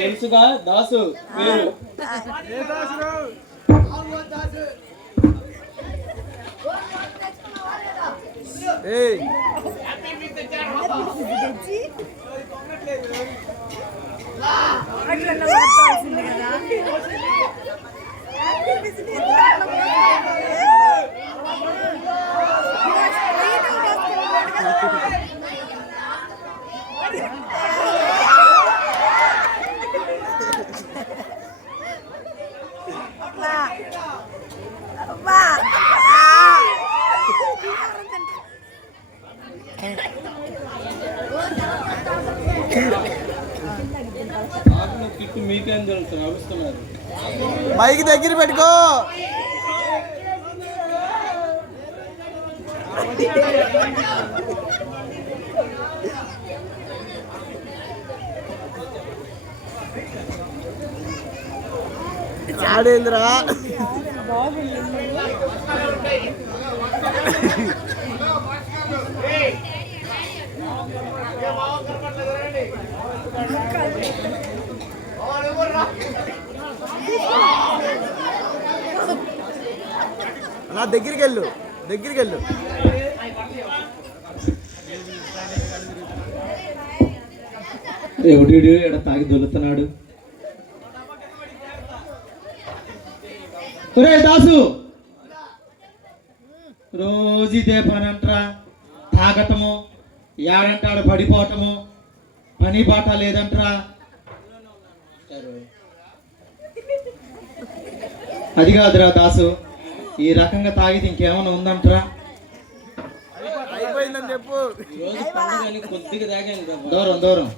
తెలుసుగా దాసు పేరు. మీకేం తెలుసు నడుస్తున్నారు. మైక్ దగ్గర పెట్టుకో. ఆడేంద్రా నా దగ్గరికి వెళ్ళు, దగ్గరికి వెళ్ళు. ఎవడు ఎడ తాగి దొలుతున్నాడు. ఒరే దాసు, రోజు ఇదే పని అంటరా. తాగటము, ఏడంటాడు పడిపోవటము, పని బాట లేదంటరా. అది కాదురా దాసు, ఈ రకంగా తాగితే ఇంకేమైనా ఉందంటరా. చెప్పు. కొద్దిగా తాగాను, దూరం దూరం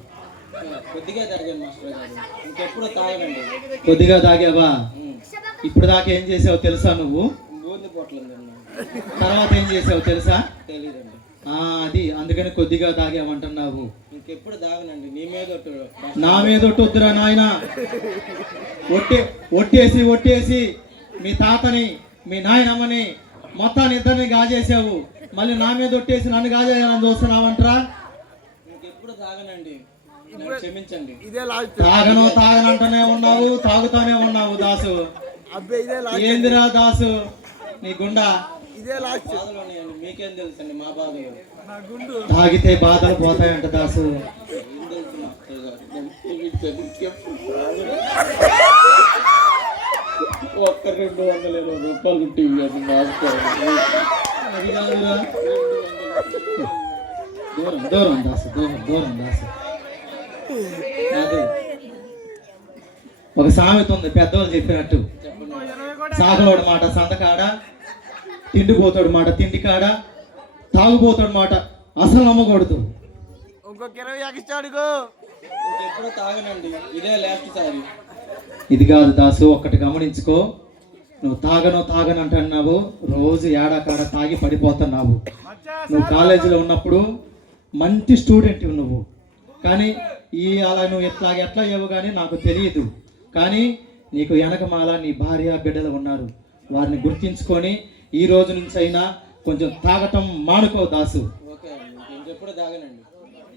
కొద్దిగా తాగాను మాస్టర్ గారు. ఇంకెప్పుడు తాగనండి. కొద్దిగా తాగావా? ఇప్పుడు దాకా ఏం చేసావు తెలుసా నువ్వు? బూంది పొట్లం తర్వాత ఏం చేసావు తెలుసా? తెలియదండి. అది అందుకని కొద్దిగా తాగామంటున్నావు. ఇంకెప్పుడు తాగనండి. నీ మీద నా మీద వద్దురా నాయన. ఒట్టేసి ఒట్టేసి మీ తాతని మీ నాయనమ్మని మొత్తాన్ని ఇద్దరిని గాజేసావు. మళ్ళీ నా మీద ఒట్టేసి నన్ను గాజేయాలని చూస్తున్నావంటరా. ఇంకెప్పుడు తాగనండి, క్షమించండి. తాగనంటూనే ఉన్నావు, తాగుతానే ఉన్నావు దాసు. ఏందిరా దాసు నీ గుండా? మీకేం తెలుసండి మా బాధ. తాగితే బాధలు పోతాయంట దాసు. ఒక్క 220 రూపాయలు టీవీ దూరం దూరం దాసు, దూరం దూరం దాసు. ఒక సామెత ఉంది పెద్దవాళ్ళు చెప్పినట్టు, సాగలోడు మాట సంతకాడ, తిండిపోతాడు మాట తిండి కాడ, తాగుపోతాడు మాట అసలు నమ్మకూడదు. ఎప్పుడు తాగనండి, ఇదే లాస్ట్ సారి. ఇది కాదు దాసు, ఒక్కటి గమనించుకో. నువ్వు తాగనంటున్నావు, రోజు ఏడాకాడ తాగి పడిపోతున్నావు. నువ్వు కాలేజీలో ఉన్నప్పుడు మంచి స్టూడెంట్ నువ్వు, కానీ అలా నువ్వు ఎట్లా ఏవో కానీ నాకు తెలియదు. కానీ నీకు వెనకమాల నీ భార్య బిడ్డలు ఉన్నారు. వారిని గుర్తించుకొని ఈ రోజు నుంచి అయినా కొంచెం తాగటం మానుకో దాసు.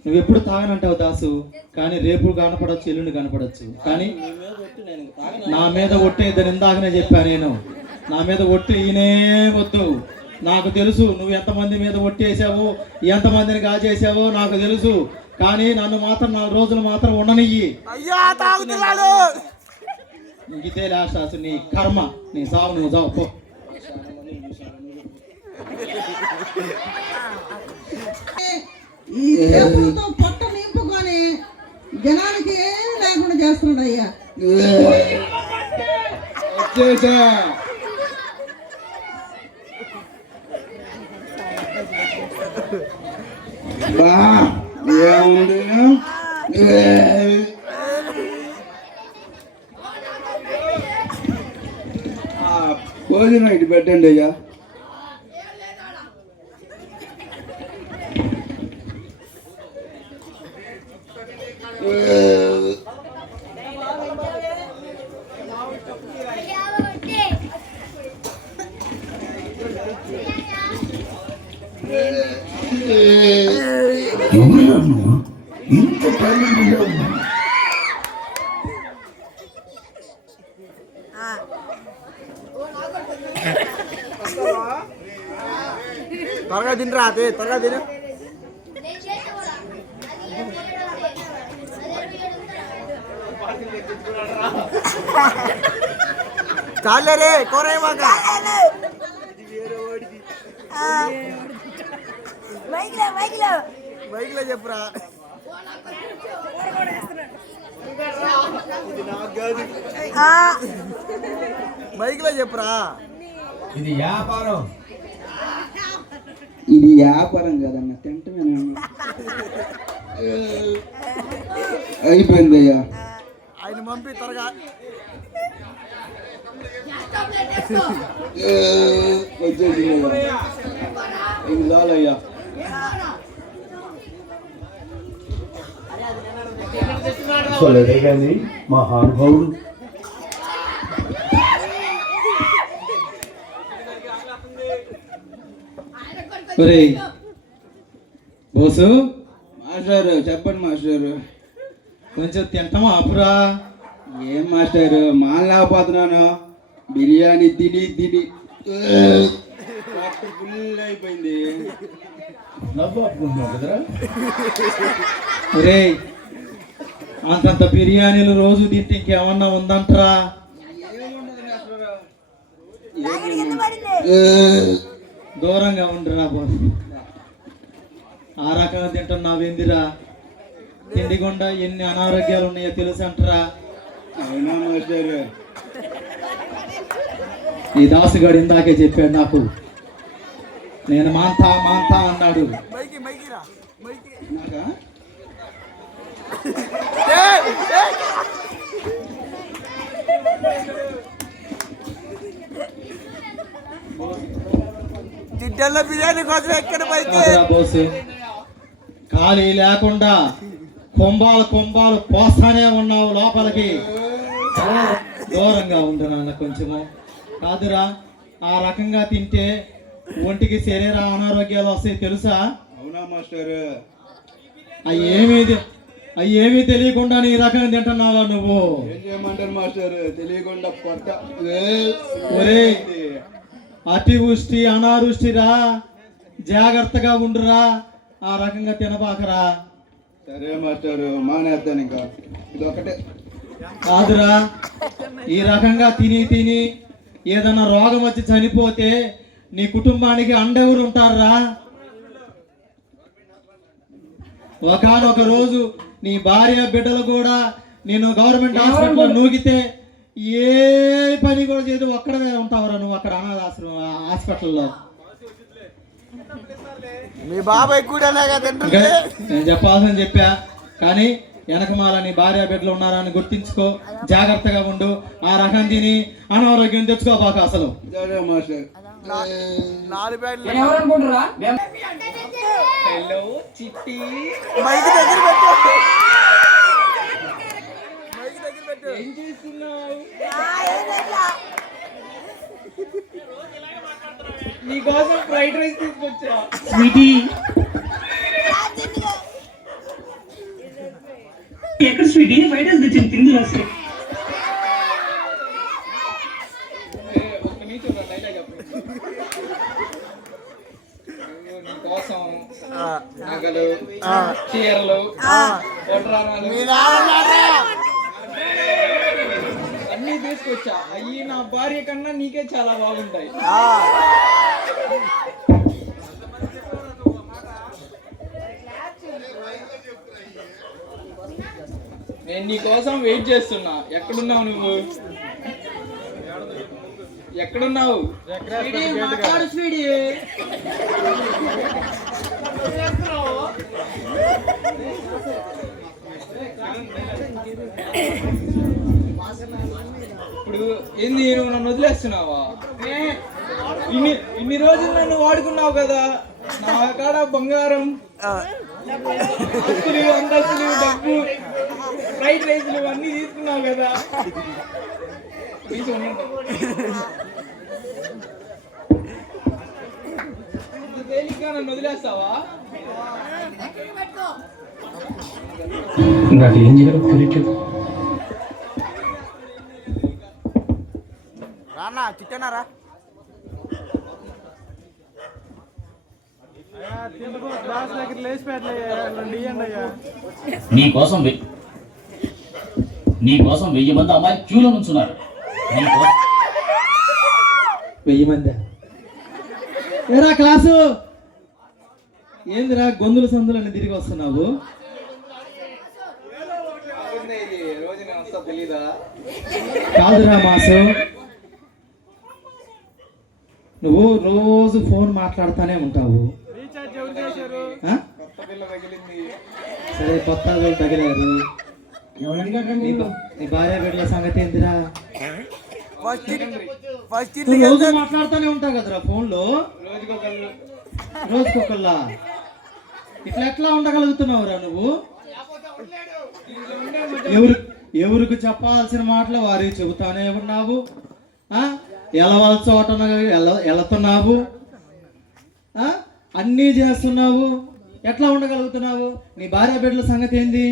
నువ్వు ఎప్పుడు తాగనంటావు దాసు, కానీ రేపు కనపడచ్చు, ఎల్లుండి కనపడచ్చు. కానీ నా మీద ఒట్టేద్దని ఇందాకనే చెప్పా నేను. నా మీద ఒట్టి ఈయనే వద్దు. నాకు తెలుసు నువ్వు ఎంతమంది మీద ఒట్టేసావు, ఎంతమందిని కాజేసావో నాకు తెలుసు. కానీ నన్ను మాత్రం 4 రోజులు మాత్రం ఉండనియ్యి. ఇదే లాస్ట్. నీ కర్మ, నీ సావు, నువ్వు సావు పో. ఈ దేవుడితో పొట్ట నింపుకొని జనానికి ఏమి లేకుండా చేస్తున్నాడు అయ్యా. భోజనం ఇటు పెట్టండి అయ్యా. ఇంత టాలెంట్గా ఉంది. త్వరగా తినరా అదే త్వరగా తిను. చాలే రే కూర మాక బైక్ లో చెప్పురా. బైక్ లో చెప్పురా. ఇది వ్యాపారం. ఇది వ్యాపారం కదన్న తింటమే అయిపోయిందయ్యా. ఆయన పంపి త్వరగా. వచ్చేసిందయ్యా. ఇది చాలయ్యా. సరే కానీ మహానుభావుడు ఒరేయ్ బోసు, మాస్టారు చెప్పండి మాస్టారు. కొంచెం తింటామా ఆపురా. ఏం మాస్టారు మానలేకపోతున్నాను. బిర్యానీ తిని తిని ఫుల్ అయిపోయింది. నవ్వు ఆపుకుంటున్నావు కదరా. ఒరేయ్ అంతంత బిర్యానీలు రోజు తింటే ఇంకేమన్నా ఉందంటరా? దూరంగా ఉండరా బాబు. ఆ రకంగా తింటున్నావేందిరా? తిండిగుండా ఎన్ని అనారోగ్యాలు ఉన్నాయో తెలుసు అంటరా? అవునా మాస్టారు? ఈ దాసుగాడు ఇందాకే చెప్పాడు నాకు. నేను మాంతా మాంతా అన్నాడు. మైకి మైకిరా మైకి నాకా? తిడ్డల్లో బిర్యానీ కోసం ఎక్కడ బైక్. కాదురా బోసు, ఖాళీ లేకుండా కుంభాలు కుంభాలు పోస్తానే ఉన్నావు లోపలికి. దూరంగా ఉంటున్నా కొంచెము. కాదురా, ఆ రకంగా తింటే ఒంటికి శరీర అనారోగ్యాలు వస్తాయి తెలుసా? అవునా మాస్టారు? అవి ఏమీ తెలియకుండా నీ రకంగా తింటున్నావా నువ్వు? ఏం చేయమంటారు మాస్టారు? తెలియకుండా పొట్ట ఒరేయ్ అతివృష్టి అనావృష్టిరా, జాగ్రత్తగా ఉండురా. ఆ రకంగా తినబాకరా. సరే మాస్టారు మానేస్తాను. ఇంకా ఇది ఒకటే. కాదురా, ఈ రకంగా తిని తిని ఏదైనా రోగం వచ్చి చనిపోతే నీ కుటుంబానికి అండెవరు ఉంటారా? ఒకనొక రోజు నీ భార్య బిడ్డలు కూడా నేను గవర్నమెంట్ హాస్పిటల్లో నూగితే ఏ పని కూడా చేయదు, ఒక్కడమే ఉంటావురా నువ్వు అక్కడ అనాథాశ్రమం హాస్పిటల్లో. మీ బాబాయ్ కూడా నేను చెప్పాల్సింది చెప్పా, కానీ వెనకమాల నీ భార్య బిడ్డలు ఉన్నారా అని గుర్తించుకో. జాగ్రత్తగా ఉండు. ఆ రకం తిని అనారోగ్యం తెచ్చుకోబాక అసలు. సరే మాస్టర్. 4 బ్యాట్లు ఎవరనుకుంటారా? మైక్ దగ్గర పెట్టు. మైక్ దగ్గర పెట్టు. ఏం చేస్తున్నావు? నీకోసం ఫ్రైడ్ రైస్ తీసుకొచ్చా. స్వీటీ ఎక్కడ స్వీటీ? ఫ్రైడ్ రైస్ తెచ్చింది తిందు రాసి. ఒక్క నిమిషం డైలాగ్ చెప్పు. నీకోసం నగలు, చీరలు, వడ్రానాలు అన్నీ తీసుకొచ్చా. అయ్యి నా భార్య కన్నా నీకే చాలా బాగుంటాయి. నేను నీ కోసం వెయిట్ చేస్తున్నా. ఎక్కడున్నావు నువ్వు? ఎక్కడున్నావు? మాట్లాడు స్వీటీ. ఇప్పుడు ఏంది, నువ్వు నన్ను వదిలేస్తున్నావా? ఇన్ని రోజులు నన్ను వాడుకున్నావు కదా. నా కాడ బంగారం, ఆస్తులు, అంతస్తులు, డబ్బు, ఫ్రైడ్ రైస్లు అన్నీ తీసుకున్నావు కదా. తేలిగ్గా నన్ను వదిలేస్తావా? నాకు ఏం చేయాలో తెలియట్లేదు. రానా చిట్టనారా క్లాస్ దగ్గర లేచి పెట్టలే నీకోసం 1000 మంది అమ్మాయి క్యూలో నుంచున్నారు. 1000 మంది. ఏరా క్లాసు, ఏందిరా గొంతుల సందులని తిరిగి వస్తున్నావు? ఇది రోజు నేను వస్తా తెలీదా? కాదురా మాసు, నువ్వు రోజు ఫోన్ మాట్లాడుతూనే ఉంటావు. రీఛార్జ్ ఎవరు చేశారు? ఆ? కొత్త పిల్ల తగిలింది. సరే, కొత్త వాళ్ళు తగిలారు. నీ భార్య బిడ్డల సంగతి ఏందిరా? ఫస్ట్ నువ్వు రోజు మాట్లాడుతూనే ఉంటావు కదరా ఫోన్లో. రోజుకొకళ్ళ ఇట్లా ఎట్లా ఉండగలుగుతున్నావురా నువ్వు? ఎవరికి చెప్పాల్సిన మాటలు వారికి చెబుతానే ఉన్నావు. ఎలవల చోట వెళుతున్నావు, అన్నీ చేస్తున్నావు. ఎట్లా ఉండగలుగుతున్నావు? నీ భార్య బిడ్డల సంగతి ఏంది?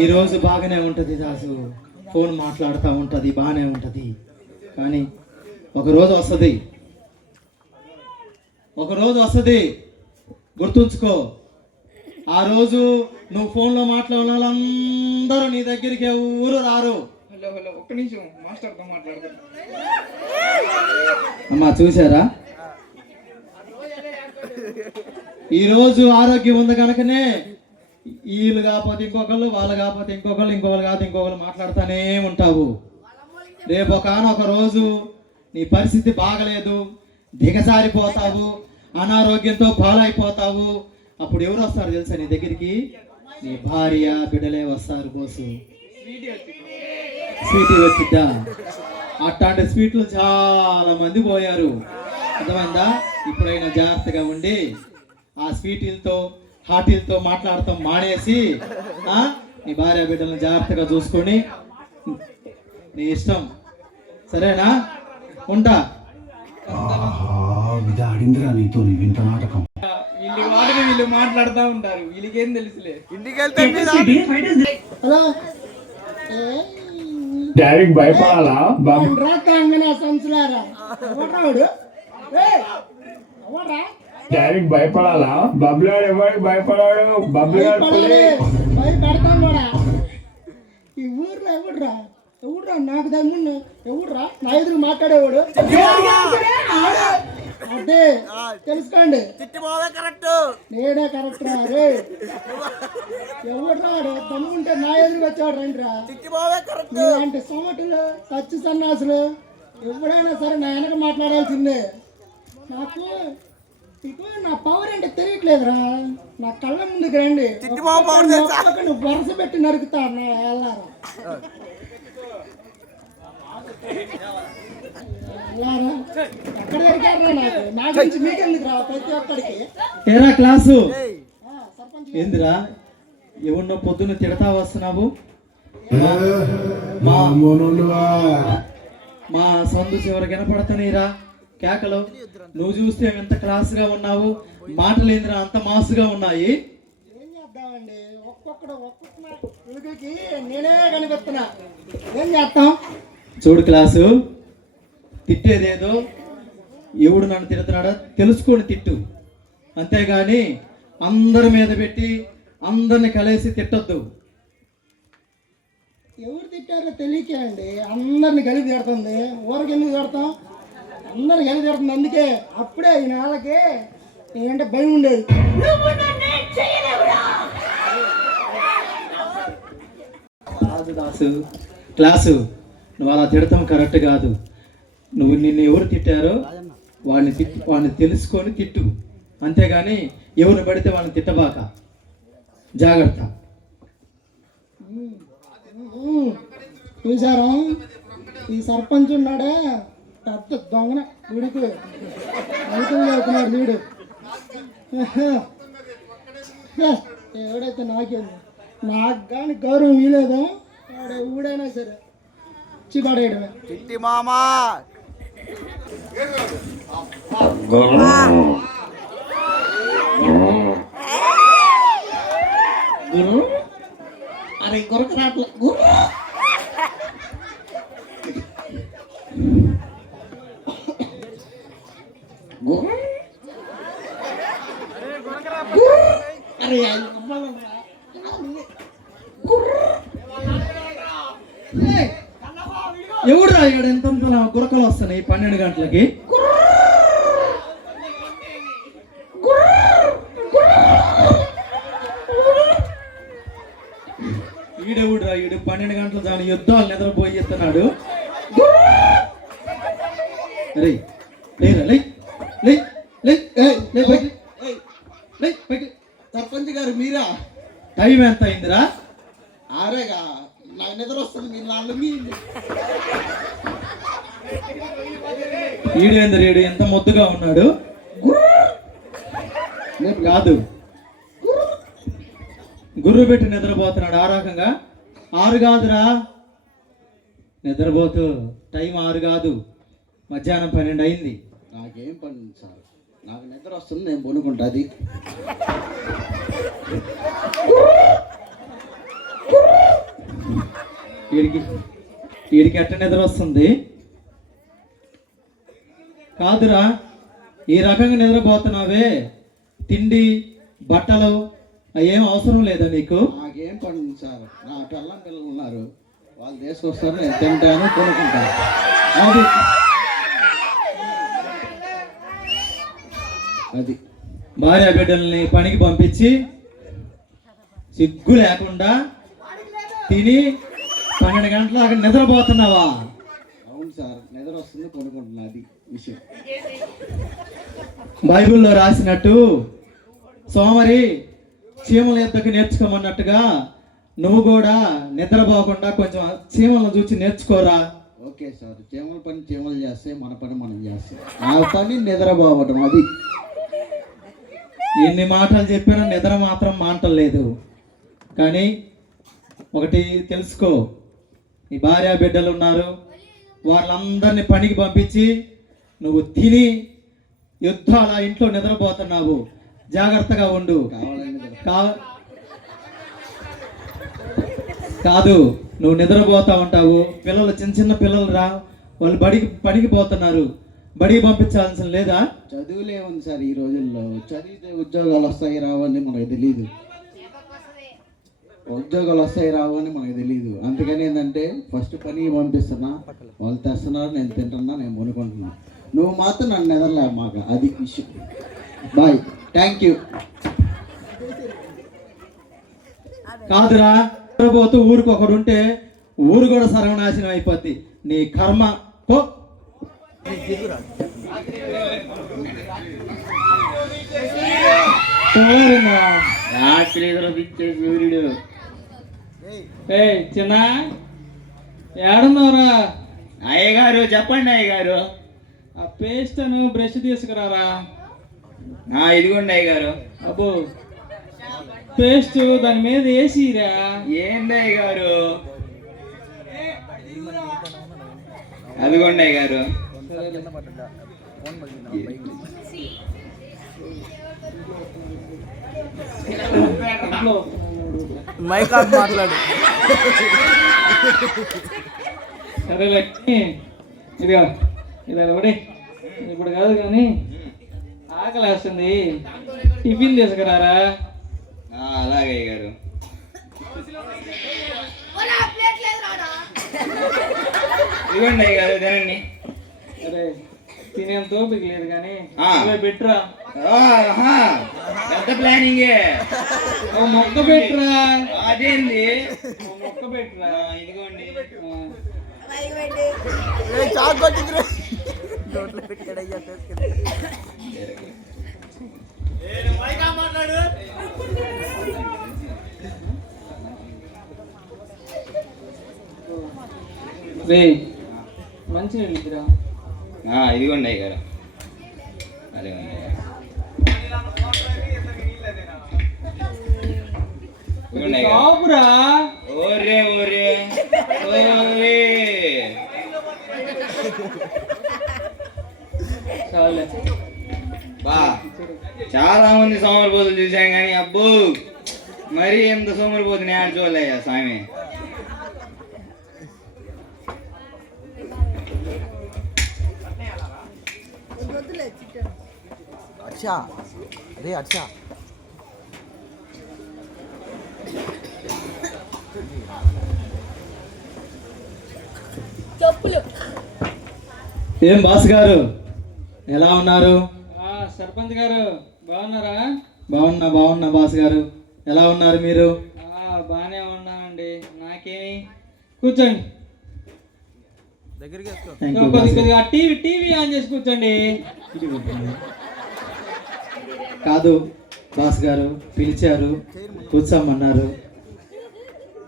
ఈ రోజు బాగానే ఉంటది దాసు, ఫోన్ మాట్లాడుతూ ఉంటది, బాగానే ఉంటది. కానీ ఒక రోజు వస్తుంది, గుర్తుంచుకో. ఆ రోజు నువ్వు ఫోన్లో మాట్లాడిన వాళ్ళందరూ నీ దగ్గరికి ఎవరు రారు. హలో హలో, ఒక్క నిమిషం మాస్టర్తో మాట్లాడుతున్నా. అమ్మా చూసారా, ఈరోజు ఆరోగ్యం ఉంది కనుకనే వీళ్ళు కాకపోతే ఇంకొకళ్ళు, వాళ్ళు కాకపోతే ఇంకొకళ్ళు, ఇంకొకళ్ళు కాకపోతే ఇంకొకళ్ళు మాట్లాడుతూనే ఉంటావు. రేపు ఒకనొక రోజు నీ పరిస్థితి బాగలేదు, దిగజారిపోతావు, అనారోగ్యంతో పాలైపోతావు. అప్పుడు ఎవరు వస్తారు తెలుసా నీ దగ్గరికి? నీ భార్య బిడ్డలే వస్తారు. బోసు స్వీటీ వచ్చిద్దా? అట్లాంటి స్వీట్లు చాలా మంది పోయారు, అర్థమైందా? ఇప్పుడైనా జాగ్రత్తగా ఉండి ఆ స్వీటీలతో హాటీలతో మాట్లాడతాం మానేసి నీ భార్య బిడ్డలను జాగ్రత్తగా చూసుకొని నీ ఇష్టం, సరేనా? ఉంటా. ఇది ఆడిందిరా నీతో నీ వింత నాటకం. వీళ్ళు వాటిని వీళ్ళు మాట్లాడుతూ ఉంటారు, వీళ్ళకేం తెలుసులే. ఇంటికి వెళ్తే Echo City, why does the డాడీకి భయపడాలా? డాడీకి భయపడాలా? బబ్లాడు ఎవరికి భయపడాడు? బబ్లాడు భయపడతాం కూడా. ఈ ఊర్లో ఎవడురా నాకు దమ్ముడు ఎవడురా నా ఎదురు మాట్లాడేవాడు? అదే తెలుసుకోండి, నేనే కరెక్ట్ రా. రే ఎవడురా దమ్ముంటే నా ఎదురు వచ్చాడు రండి రా. అంటే సోమటులు సచ్చి సన్నాసులు ఎవడైనా సరే నా వెనక మాట్లాడాల్సిందే. నాకు ఇప్పుడు నా పవర్ అంటే తెలియట్లేదురా. నా కళ్ళ ముందుకు రండి, వరుస పెట్టి నరుకుతా నా వెళ్ళారా. ఎక్కడ దొరికారా? నా గురించి మీకెందుకు రా? ప్రతి ఒక్కడికి ఏరా క్లాసు, ఏందిరా ఎవరినో పొద్దున్న తిడతా వస్తున్నావు? మా సందు చివరి వినపడుతున్నాయిరా కేకలు. నువ్వు చూస్తే ఎంత క్లాస్గా ఉన్నావు, మాటలు ఏందిరా అంత మాసుగా ఉన్నాయి? ఏం చేద్దామండి, ఒక్కొక్క వెలుగుకి నేనే కనిపిస్తున్నా. ఏం చేస్తాం? చూడు క్లాసు, తిట్టేదేదో ఎవడు నన్ను తిడుతున్నాడో తెలుసుకొని తిట్టు, అంతేగాని అందరి మీద పెట్టి అందరిని కలిసి తిట్టొద్దు. ఎవరు తిట్టారో తెలియకే అండి అందరిని కలిపి తిడుతుంది. ఊరికి ఎందుకు తిడతాం? అందరిని కలిపి తిడుతుంది. అందుకే అప్పుడే ఈ నెలకి ఏంటంటే భయం ఉండేది. కాదు దాసు, క్లాసు నువ్వు అలా తిడతాం కరెక్ట్ కాదు. నువ్వు నిన్ను ఎవరు తిట్టారో వాళ్ళని తెలుసుకొని తిట్టు, అంతేగాని ఎవరు పడితే వాళ్ళని తిట్టబాక. జాగ్రత్త. చూసారా, ఈ సర్పంచ్ ఉన్నాడే పెద్ద దొంగన వీడికి రైతులు అవుతున్నాడు వీడు. ఎవడైతే నాకేంది, నాకు కానీ గౌరవం ఇవ్వలేదు. వాడు ఊడైనా సరే ఇచ్చి పడేయడమే. చిట్టి మామా గుర్రు అరే గురక రాట్ల గుర్రు గుర్రు అరే ఎవడు రాయాడు ఎంత గురకలు వస్తున్నాయి 12 గంటలకి ఈడెవుడు రాయుడు 12 గంటలు దాని యుద్ధాలు నిద్రపోయి ఎత్తున్నాడు అరే లేరా లే లే లే లే బయట లే బయట సర్పంచ్ గారు మీరా? టైం ఎంత అయిందిరా? ఆరేగా నాకు నిద్ర వస్తుంది. మీ నాళ్ళు ఈడేంద్ర ఈడు ఎంత ముద్దుగా ఉన్నాడు. కాదు గుర్రు పెట్టి నిద్రపోతున్నాడు ఆ రకంగా. 6 కాదురా నిద్రపోతూ. టైం 6 కాదు, మధ్యాహ్నం 12 అయింది. నాకేం పని ఉంది సార్, నాకు నిద్ర వస్తుంది, నేను పనుకుంటా. అది వీడికి ఎట్ట నిద్ర వస్తుంది? కాదురా ఈ రకంగా నిద్రపోతున్నావే, తిండి బట్టలు ఏం అవసరం లేదా నీకు? నాకేం పని ఉంది సార్, నా పిల్లం పిల్లలు ఉన్నారు, వాళ్ళు తీసుకొస్తారు, నేను తింటాను, కొనుక్కుంటాను. అది అది భార్య బిడ్డల్ని పనికి పంపించి సిగ్గు లేకుండా తిని 12 గంటల అక్కడ నిద్రపోతున్నావా? అవును సార్, నిద్ర వస్తుంది, కొనుక్కుంటున్నా. అది విషయం. బైబిల్లో రాసినట్టు సోమరి చీమల ఎద్దకు నేర్చుకోమన్నట్టుగా నువ్వు కూడా నిద్రపోకుండా కొంచెం చీమలను చూసి నేర్చుకోరా. ఓకే సార్, చీమల పని చీమలు చేస్తే మన పని మనం చేస్తాం. నా పని నిద్రపోవటం. అది ఎన్ని మాటలు చెప్పినా నిద్ర మాత్రం మాంటలేదు. కానీ ఒకటి తెలుసుకో, నీ భార్య బిడ్డలు ఉన్నారు, వాళ్ళందరినీ పనికి పంపించి నువ్వు తిని యుద్ధాల ఇంట్లో నిద్రపోతున్నావు. జాగ్రత్తగా ఉండు. కాదు నువ్వు నిద్రపోతా ఉంటావు, పిల్లలు చిన్న చిన్న పిల్లలు రా, వాళ్ళు పనికి పోతున్నారు, బడికి పంపించాల్సిన లేదా? చదువులే ఉంది సార్ ఈ రోజుల్లో. చదివితే ఉద్యోగాలు వస్తాయి రావని మనకు తెలీదు. ఉద్యోగాలు వస్తాయి రావని మనకు తెలీదు. అందుకని ఏంటంటే ఫస్ట్ పనికి పంపిస్తున్నా, వాళ్ళు తెస్తున్నారు, నేను తింటున్నా, నేను కొనుక్కుంటున్నా. నువ్వు మాత్రం నన్ను నిద్రలే మాక. అది విషయం. Bye, thank you. కాదురా నిద్రపోతూ ఊరికి ఒకడు ఉంటే ఊరు కూడా సర్వనాశనం అయిపోద్ది. నీ కర్మ పో. సూర్యుడు చిన్న ఏడున్నారా? అయ్యగారు చెప్పండి అయ్యగారు. ఆ పేస్ట్ అని బ్రష్ తీసుకురారా. ఇదిగోండి అయ్యగారు. అబ్బో పేస్ట్ దాని మీద వేసిరా. ఏంది అయ్యగారు? అదిగోండి అయ్యగారు. మైక్ ఆఫ్ మాట్లాడు. సరే ఇదిగా ఇది ఒకటి ఇప్పుడు కాదు కానీ ఆకలి వేస్తుంది, టిఫిన్ తీసుకురారా. అలాగే అయ్యగారు. ఇదిగోండి అయ్యగారు, తినండి. అరే తినేంత ఓపిక లేదు కానీ పెట్టురా. పెద్ద ప్లానింగే. మొక్క పెట్టురా. అదేంది? మొక్క పెట్టురా. ఇదిగోండి. మంచి నీళ్ళు ఇద్దరా. ఇదిగోండి అయ్యగారు. అదిగోండి కాపురా. ఓరే ఓరే ఓరే. బా చాలా మంది సోమరిపోతులు చూసాం కానీ అబ్బో మరి ఎంత సోమరిపోతు నేను చూడలేయ్యా స్వామి. ఏం బాస్ గారు ఎలా ఉన్నారు? సర్పంచ్ గారు బాగున్నారా? బాగున్నా బాస్ గారు. ఎలా ఉన్నారు మీరు? బాగానే ఉన్నానండి. నాకేమి కూర్చోండి. Thank you, boss గారు. కొద్దిగా టీవీ ఆన్ చేసి కూర్చోండి. కాదు బాస్ గారు, పిలిచారు కూర్చోమన్నారు.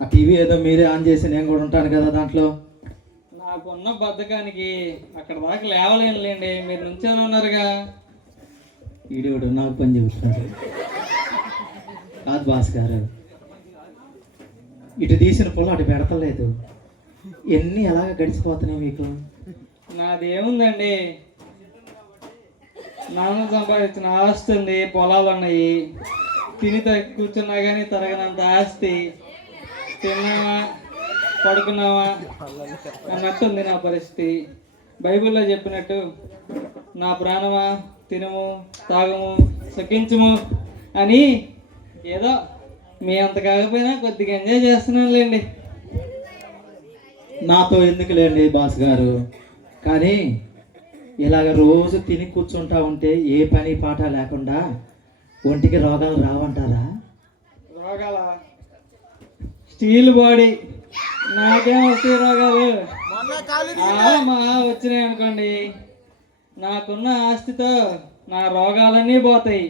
ఆ టీవీ ఏదో మీరే ఆన్ చేసి నేను కూడా ఉంటాను కదా దాంట్లో. నాకున్న బద్ధకానికి అక్కడ దాకా లేవలేనులేండి, మీరు నుంచొని ఉన్నారుగా. ఈడోడు నాకు పని చెబుతున్నాడు. కాదు బాస్ గారు, ఇటు తీసిన పొలం అటు పెడతలేదు. ఎన్ని ఎలాగ గడిచిపోతున్నాయి మీకు? నాదేముందండి, నాన్న సంపాదించిన ఆస్తి ఉంది, పొలాలు ఉన్నాయి. తిని కూర్చున్నా కానీ తరగనంత ఆస్తి. తిన్నామా పడుకున్నామా అన్నట్టుంది నా పరిస్థితి. బైబిల్లో చెప్పినట్టు నా ప్రాణమా తినము తాగము సుఖించము అని ఏదో మీ అంత కాకపోయినా కొద్దిగా ఎంజాయ్ చేస్తున్నానులేండి. నాతో ఎందుకు లేండి బాస్ గారు, కానీ ఇలాగ రోజు తిని కూర్చుంటా ఉంటే ఏ పని పాట లేకుండా ఒంటికి రోగాలు రావంటారా? రోగాల స్టీల్ బాడీ, నాకేం వస్తాయి రోగాలు? మా వచ్చినాయి అనుకోండి, నాకున్న ఆస్తితో నా రోగాలన్నీ పోతాయి.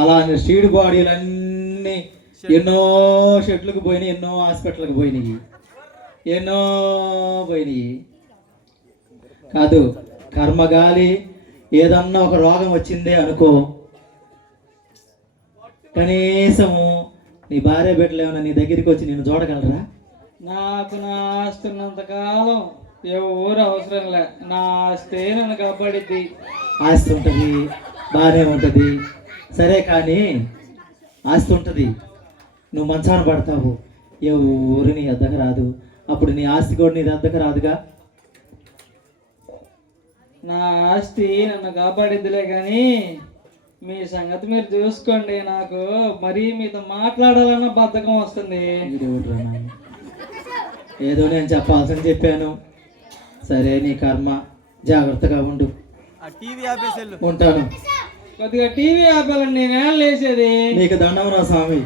అలా స్టీడ్ బాడీలన్నీ ఎన్నో షెడ్లకు పోయినాయి, ఎన్నో హాస్పిటల్కి పోయినాయి, ఎన్నో పోయినాయి. కాదు, కర్మగాలి ఏదన్నా ఒక రోగం వచ్చిందే అనుకో, కనీసము నీ భార్య బిడ్డలు ఏమైనా నీ దగ్గరికి వచ్చి నేను చూడగలరా? నాకు నా ఆస్తి ఉన్నంతకాలం ఎవరు అవసరం లే. నా ఆస్తే నన్ను కాపాడిద్ది. ఆస్తి ఉంటుంది, బాగానే ఉంటుంది, సరే, కానీ ఆస్తి ఉంటుంది, నువ్వు మంచాన పడతావు, ఎవరు నీ అద్దకు రాదు. అప్పుడు నీ ఆస్తి కూడా నీ అద్దకు రాదుగా. నా ఆస్తి నన్ను కాపాడిద్దిలే, కానీ మీ సంగతి మీరు చూసుకోండి. నాకు మరీ మీతో మాట్లాడాలన్న బద్ధకం వస్తుంది. ఏదో నేను చెప్పాల్సింది చెప్పాను, సరే నీ కర్మ, జాగ్రత్తగా ఉండు. ఉంటాను. కొద్దిగా టీవీ ఆపాలండి, నేనేం లేచేది. నీకు దండం రా స్వామి.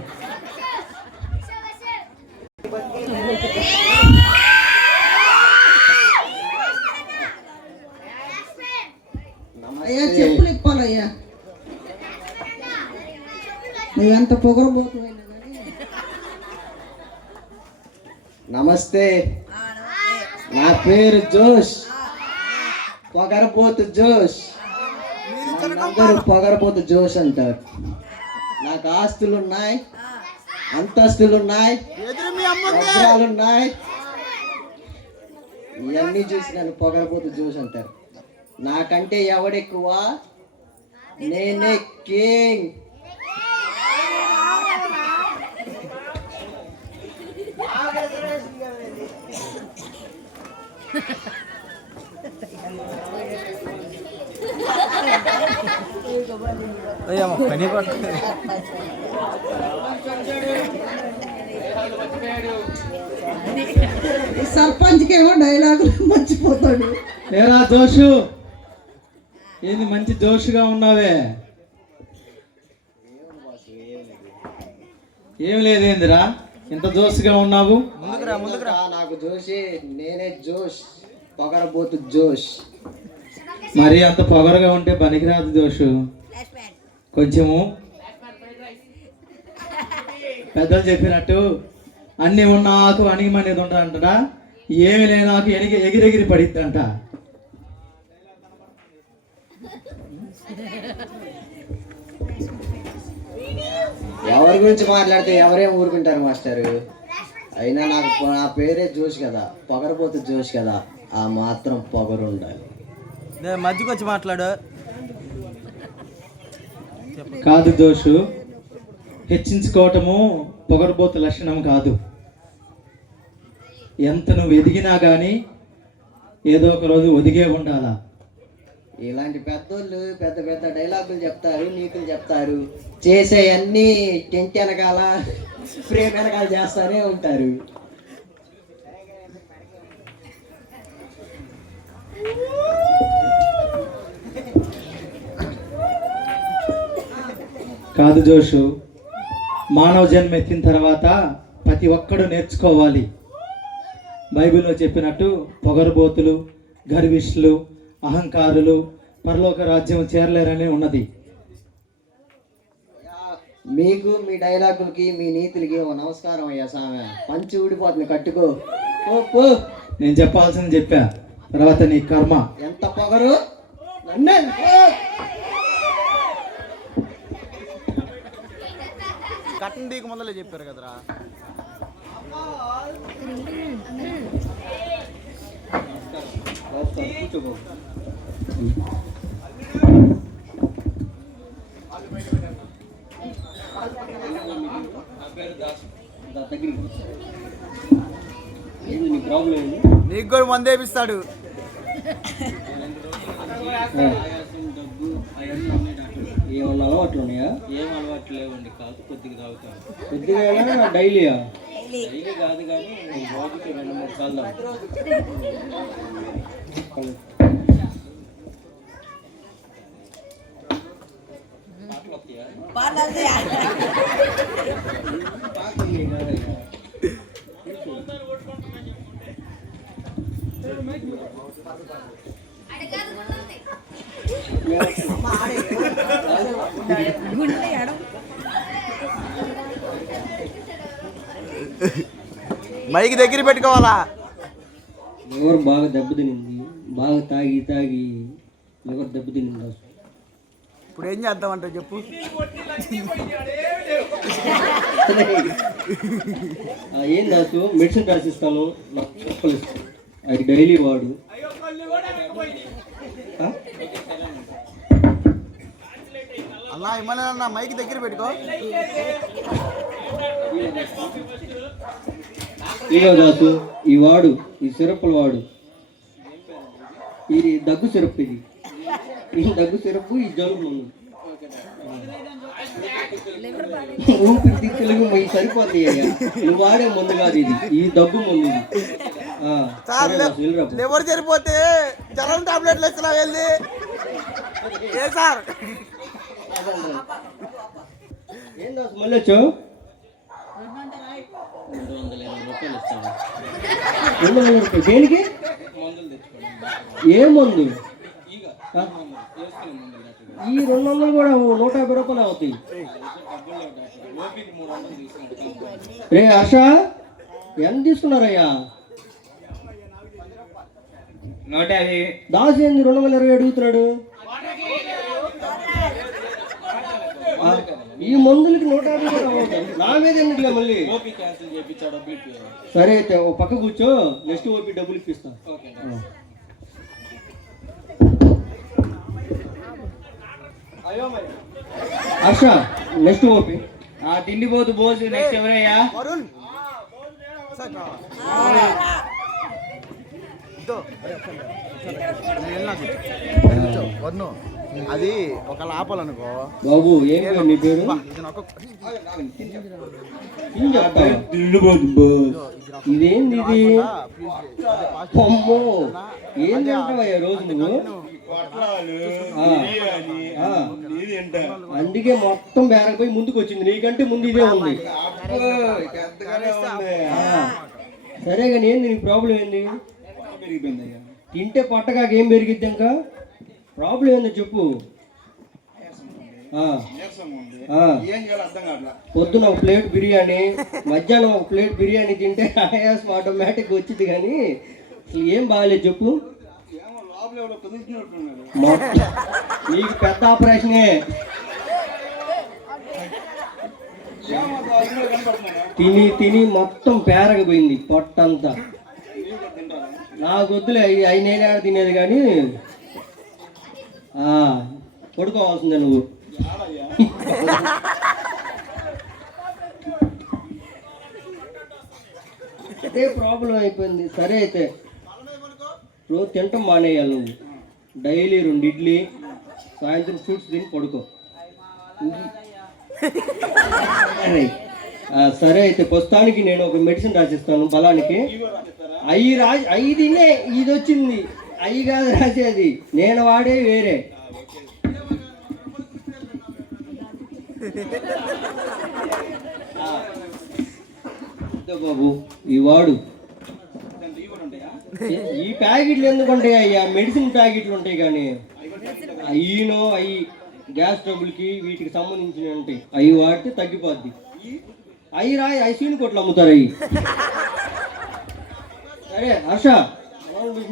అయ్యా చెప్పులు ఇప్పాలయ్యా, నువ్వెంత పొగరబోతున్నా కానీ. నమస్తే, నా పేరు జోష్, పొగరబోతు జోష్. అందరూ పొగరబోతు జోష్ అంటారు. నాకు ఆస్తులు ఉన్నాయి, అంతస్తులు ఉన్నాయి, వజ్రాలు ఉన్నాయి. ఇవన్నీ చూసి నన్ను పొగరబోతు జోష్ అంటారు. నాకంటే ఎవడెక్కువ? నేనే కింగ్. సర్పంచ్కి ఏమో డైలాగులు మర్చిపోతాడు. లేరా జోషు, ఏంది మంచి జోషుగా ఉన్నావే? ఏం లేదేందిరా ఇంత జోష్గా ఉన్నావు? నాకు జోషి, నేనే జోష్, పొగరబోతు జోష్. మరి అంత పొగరగా ఉంటే పనికిరాదు జోషు. కొంచెము పెద్దలు చెప్పినట్టు అన్నీ ఉన్న ఆకు అణిగిమనేది ఉంటుందంట, ఏమి లేని ఆకు ఎగిరెగిరి పడిద్దంట. ఎవరి గురించి మాట్లాడితే ఎవరేం ఊరుకుంటారు మాస్టారు? అయినా నాకు నా పేరే జోష్ కదా, పొగరబోతు జోష్ కదా, ఆ మాత్రం పొగరు ఉండాలి. మధ్యకి వచ్చి మాట్లాడు. కాదు జోషు, హెచ్చించుకోవటము పొగరబోతు లక్షణం కాదు. ఎంత నువ్వు ఎదిగినా కానీ ఏదో ఒక రోజు ఒదిగే ఉండాలా. ఇలాంటి పెద్దోళ్ళు పెద్ద పెద్ద డైలాగులు చెప్తారు, నీతులు చెప్తారు, చేసే అన్నీ టెంట్ వెనకాల ఫ్రేమ్ వెనకాల చేస్తానే ఉంటారు. కాదు జోషు, మానవ జన్మ ఎత్తిన తర్వాత ప్రతి ఒక్కడు నేర్చుకోవాలి. బైబిల్లో చెప్పినట్టు పొగరుబోతులు, గర్విష్ఠులు, అహంకారులు పరలోక రాజ్యం చేరలేరని ఉన్నది. మీకు మీ డైలాగులకి మీ నీతులకి ఓ నమస్కారం అయ్యా సామె. పంచి ఊడిపోతుంది, కట్టుకో. నేను చెప్పాల్సింది చెప్పా, తర్వాత నీ కర్మ. ఎంత పొగరు నన్నే. కట్టన్ దీనికి ముందలే చెప్పారు కదరా. నీకు కూడా మంది వేపిస్తాడు. ఏమన్నా అలవాట్లు ఉన్నాయా? ఏం అలవాటు లేవండి, కాదు కొద్దిగా తాగుతాను. కొద్దిగా డైలీయా? డైలీ కాదు కానీ రోజుకి 2-3 సార్లు మైక్ దగ్గర పెట్టుకోవాలా. లివర్ బాగా దెబ్బతినింది, బాగా తాగి తాగి లివర్ దెబ్బతినింది. ఇప్పుడు ఏం చేద్దామంటే చెప్పు. ఏం దాసు, మెడిసిన్ రాసిస్తాను, నాకు చెప్పలు అది డైలీ వాడు. అన్నా ఏమన్నా మైక్ దగ్గర పెట్టుకో. ఇగో దాసు, ఈ వాడు, ఈ సిరప్లు వాడు, ఈ దగ్గు సిరప్, ఇది ఈ దగ్గు సిరప్, ఈ జలుబు మందు, ఊపిరి తెలుగు ఈ సరిపోతుంది అయ్యా. నువ్వు వాడే మందు కాదు ఇది, ఈ దగ్గు మందు ఇది. ఎవరు సరిపోతే జ్వరం టాబ్లెట్లు ఇస్తున్నా వెళ్ళి. ఏ సార్ ఏం దాసు మళ్ళీ వచ్చావు? 220 రూపాయలు దేనికి? ఏ మందు? ఈ 200 కూడా 150 రూపాయలు అవుతాయి. రే హర్ష, ఎంత తీసుకున్నారయ్యా? 150. దాసు ఏంది 220 అడుగుతున్నాడు? ఈ మందులకి 150 కూడా అవుతాయి. నా మీద ఎందుకులే మళ్ళీ. సరే అయితే ఓ పక్క కూర్చో, నెక్స్ట్ ఓపి డబ్బులు ఇప్పిస్తా. Harsha, next OP. తిండిపోతు బోసు. నెక్స్ట్ ఎవరయ్యా? అది ఒక లాపాలనుకో బాబు. ఏం నీ పేరు? ఇదేంది ఇది? అమ్మో, ఏం తింటావయ్యా రోజు నువ్వు? అందుకే మొత్తం బేరకపోయి ముందుకు వచ్చింది. నీకంటే ముందు ఇదే ఉంది. సరే కానీ ఏంది నీ ప్రాబ్లం? ఏంది? తింటే పొట్టగా ఏం పెరిగిద్ది? ఇంకా ప్రాబ్లం ఏందో చెప్పు. పొద్దున ఒక ప్లేట్ బిర్యానీ, మధ్యాహ్నం ఒక ప్లేట్ బిర్యానీ తింటే ఆయాసం ఆటోమేటిక్ వచ్చింది. కానీ అసలు ఏం బాగాలేదు చెప్పు. నీకు పెద్ద ఆపరేషనే. తిని తిని మొత్తం పేరకపోయింది పొట్టంతా. నాకు వద్దులే, అవి నేనే తినేది. కానీ పడుకోవాల్సిందే నువ్వు. అదే ప్రాబ్లం అయిపోయింది. సరే అయితే రోజు తింటాం మానేయాలి నువ్వు. డైలీ 2 ఇడ్లీ, సాయంత్రం ఫ్రూట్స్ తిని పడుకో. సరే అయితే ప్రస్తుతానికి నేను ఒక మెడిసిన్ రాసిస్తాను బలానికి. అయ్యి తినే ఇది వచ్చింది. అయ్యి కాదు రాసేది, నేను వాడే వేరే. బాబు ఈ వాడు. ఈ ప్యాకెట్లు ఎందుకు ఉంటాయి అయ్యా? మెడిసిన్ ప్యాకెట్లు ఉంటాయి కానీ అయ్యినో అవి గ్యాస్ ట్రబుల్కి వీటికి సంబంధించినవి ఉంటాయి. అవి వాడితే తగ్గిపోద్ది. అవి సీని కొట్లు అమ్ముతారు అవి. సరే హర్ష,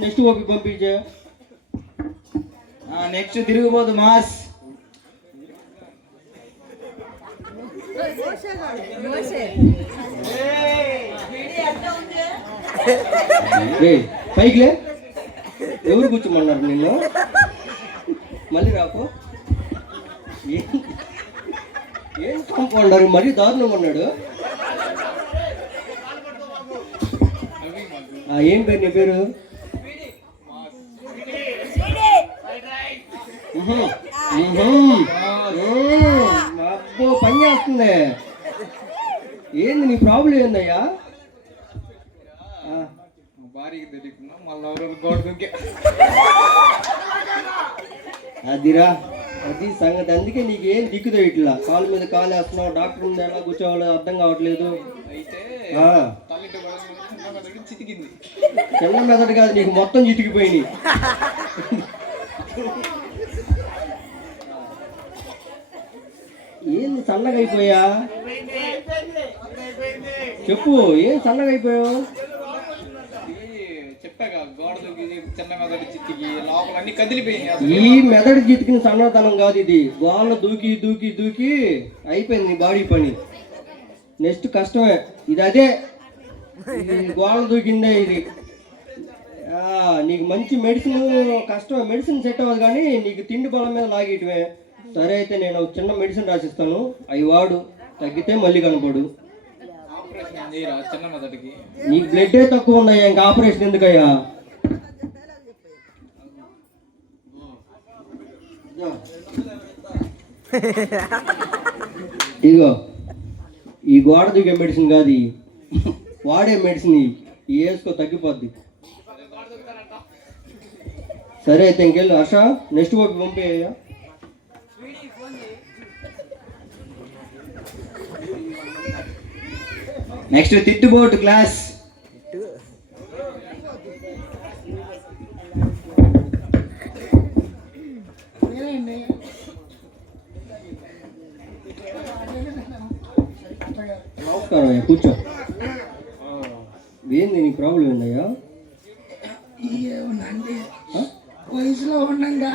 నెక్స్ట్ ఓపి పంపించే. నెక్స్ట్ తిరిగిపోదు మాస్. పైకిలే, ఎవరు కూర్చోమన్నారు నిన్ను? మళ్ళీ రాకు. ఏం కాంపౌండర్ మరీ దారుణం అన్నాడు. ఏం పేరు నీ పేరు? అబ్బో పని చేస్తుంది. ఏంది నీ ప్రాబ్లం ఏందయ్యా? అదిరా, అది సంగతి. అందుకే నీకేం దిక్కుదో ఇట్లా కాలు మీద కాలు వేస్తున్నావు. డాక్టర్ ముందు ఎలా కూర్చోవాలో అర్థం కావట్లేదు. చిన్న మెదడు కాదు, నీకు మొత్తం చితికిపోయినాయి. ఏంది సన్నగా అయిపోయా? చెప్పు, ఏం సన్నగా అయిపోయావు? ఈ మెదడు చితికిన సన్నతనం కాదు ఇది. గోళ్ళ దూకి దూకి దూకి అయిపోయింది నీ బాడీ పని. నెక్స్ట్ కష్టమే ఇది. అదే గోళ్ళ దూకిందే ఇది. నీకు మంచి మెడిసిన్ కష్టమే. మెడిసిన్ సెట్ అవ్వదు కానీ నీకు తిండి బలం మీద లాగేయటమే. సరే అయితే నేను ఒక చిన్న మెడిసిన్ రాసిస్తాను. అవి వాడు, తగ్గితే మళ్ళీ కనపడు. నీకు బ్లడ్ తక్కువ ఉన్నాయా? ఇంకా ఆపరేషన్ ఎందుకయ్యా? ఇదిగో ఈ గోడ దిగే మెడిసిన్ కాదు, వాడే మెడిసిన్. వేసుకో, తగ్గిపోద్ది. సరే అయితే ఇంకెళ్ళు హర్ష, నెక్స్ట్ ఓపి పంపేయ్యా. నెక్స్ట్ తిట్టుబోటు క్లాస్. నమస్కారం, కూర్చో. ఏంది నీ ప్రాబ్లం ఏందయ్యా? ఏమోనండి, వయసులో ఉండగా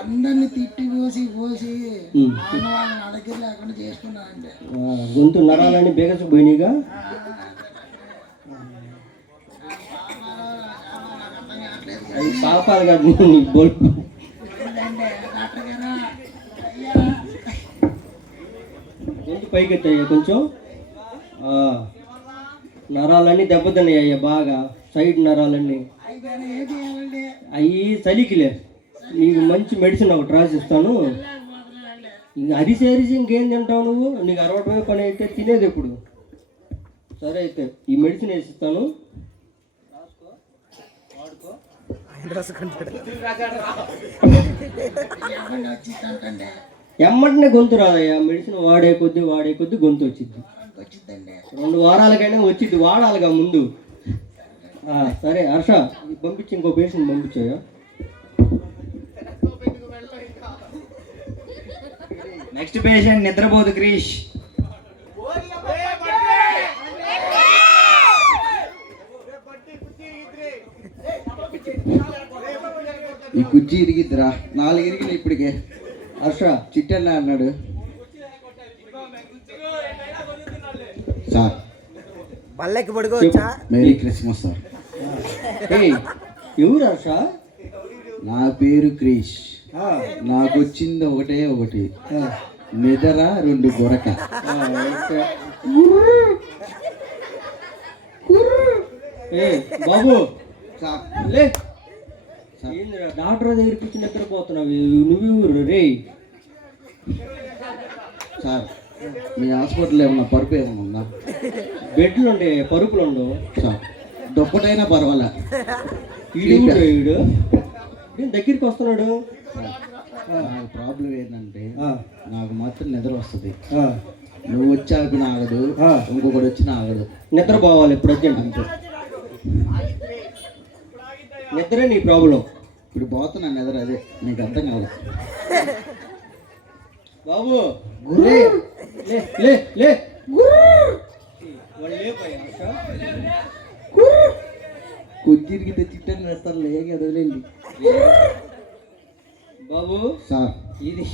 అందరిని తిట్టి పోసి వాళ్ళని నా దగ్గర లేకుండా చేసుకున్నానండి. గొంతు నరాలని బేగసుకుపోయినాయిగా. అది పాపాలు కాదు, బొల్పు. గొంతు పైకెత్తాయ్యా కొంచెం. నరాలన్నీ దెబ్బతిన్నాయ్యా బాగా, సైడ్ నరాలన్నీ. అవి చలికిలే. నీకు మంచి మెడిసిన్ ఒకటి రాసిస్తాను. ఇంక అరిసి ఇంకేం తింటావు నువ్వు? నీకు అరవటమే పని అయితే తినేది ఎప్పుడు? సరే అయితే ఈ మెడిసిన్ వేసిస్తాను, వాడుకో. ఎమ్మటినే గొంతు రాదయ్యా. మెడిసిన్ వాడే కొద్ది గొంతు వచ్చింది. 2 వారాలకైనా వచ్చింది, వాడాలిగా ముందు. సరే హర్ష, పంపించి ఇంకో పేషెంట్ పంపించాయా. నెక్స్ట్ పేషెంట్ నిద్రపోదు క్రీష్. ఈ కుర్చీ ఇరిగిద్దిరా, 4 ఇరిగినాయి ఇప్పటికే. హర్ష, చిట్టన్న అన్నాడు సార్. బల్లెక్కి పడుకోవచ్చా? Merry Christmas sir. ఎవరు హర్ష? నా పేరు క్రీష్. నాకు వచ్చింది ఒకటే ఒకటి, నిద్ర 2 గొరక. ఏ బాబు సార్ లే ఏందిరా డాక్టర్ దగ్గరికి వచ్చి నిద్రపోతున్నావు నువ్వు ఊరు రే సార్ మీ హాస్పిటల్లో ఏమన్నా పరుపు ఏమన్నా ఉందా? బెడ్లు ఉండే పరుపులు ఉండవు సార్ దుప్పటైనా పర్వాలే. ఈడు దగ్గరికి వస్తున్నాడు. నాకు ప్రాబ్లం ఏంటంటే ఆ, నాకు మాత్రం నిద్ర వస్తుంది. ఆ, నువ్వు వచ్చాక ఆగదు, ఆ. ఇంకొకటి వచ్చిన ఆగదు. నిద్రపోవాలి ఇప్పుడు వచ్చి అంతే. నిద్రే నీ ప్రాబ్లం. ఇప్పుడు పోతున్నా నిద్ర, అదే నీకు అర్థం కాదు. బాబు లే లే లే లే వాళ్ళు లేపాయి కుర్చీకి తెచ్చిట్టని వేస్తారు లేక వదిలేండి. బాబు సార్ ఇది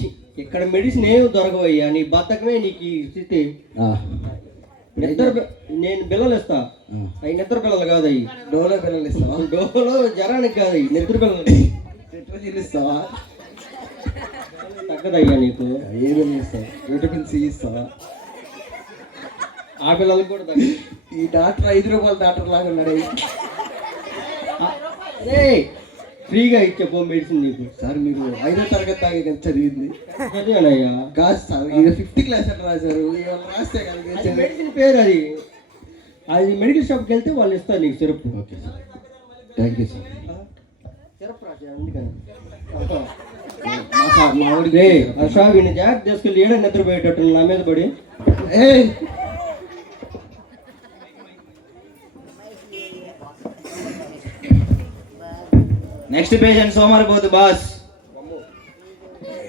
ఇక్కడ మెడిసిన్ ఏమి దొరకవయ్యా, నీ బద్దకమే నీకు ఈ స్థితి. నిద్ర నేను బిల్లలు ఇస్తా, అవి నిద్ర పిల్లలు కాదు, అవి డోలో పిల్లలు ఇస్తావా? డోలో జ్వరానికి కాదు, అవి నిద్ర పిల్లలు. విటమిన్ ఇస్తావా? తగ్గదయ్యా నీకు. ఏ పిల్లలు ఇస్తావా? విటమిన్ సి ఇస్తావా? ఆ పిల్లలకు కూడా తగ్గదు. ఈ డాక్టర్ 5 రూపాయల డాక్టర్ లాగా ఉన్నాడు. ఫ్రీగా ఇచ్చే మెడిసిన్ నీకు. సార్ మీరు 5వ తరగతి దాకా కదా చదివింది? చదివానయ్యా. కాదు సార్, ఇది 5th క్లాస్ అని రాశారు. ఇవాళ రాస్తే అది మెడిసిన్ పేరు, అది అది మెడికల్ షాప్కి వెళ్తే వాళ్ళు ఇస్తారు నీకు syrup. Okay sir, thank you sir. Syrup రాజా అందుకని మా ఊరికి హర్ష వీడిని జాగ్రత్త తీసుకెళ్ళి ఏడా నిద్రపోయేటట్టు నా మీద పడి. నెక్స్ట్ పేషెంట్ సోమరిపోతు బాస్.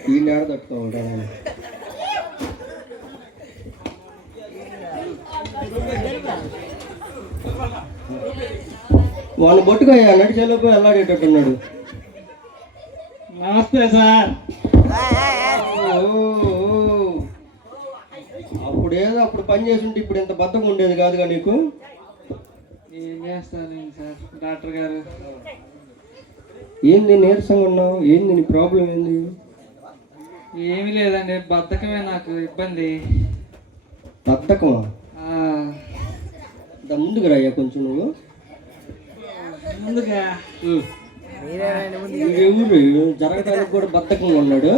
వీడిని ఏడ తట్టుకోవాలి. వాళ్ళు బొట్టుకోయ్యా నడిచేలోపు వెళ్ళాడేటట్టున్నాడు. నమస్తే సార్. అప్పుడేదో అప్పుడు పని చేసి ఉంటే ఇప్పుడు ఇంత బద్ధకం ఉండేది కాదుగా నీకు. ఏం చేస్తాను సార్ డాక్టర్ గారు? ఏంది నీరసంగా ఉన్నావు? ఏంది నీ ప్రాబ్లం ఏంది? ఏమీ లేదండి, బద్ధకమే నాకు ఇబ్బంది. బద్ధకమా? ముందుకు రాయ్యా కొంచెం నువ్వు. ముందుగా ఎవరు జరగడానికి కూడా బద్ధకంగా ఉన్నాడు.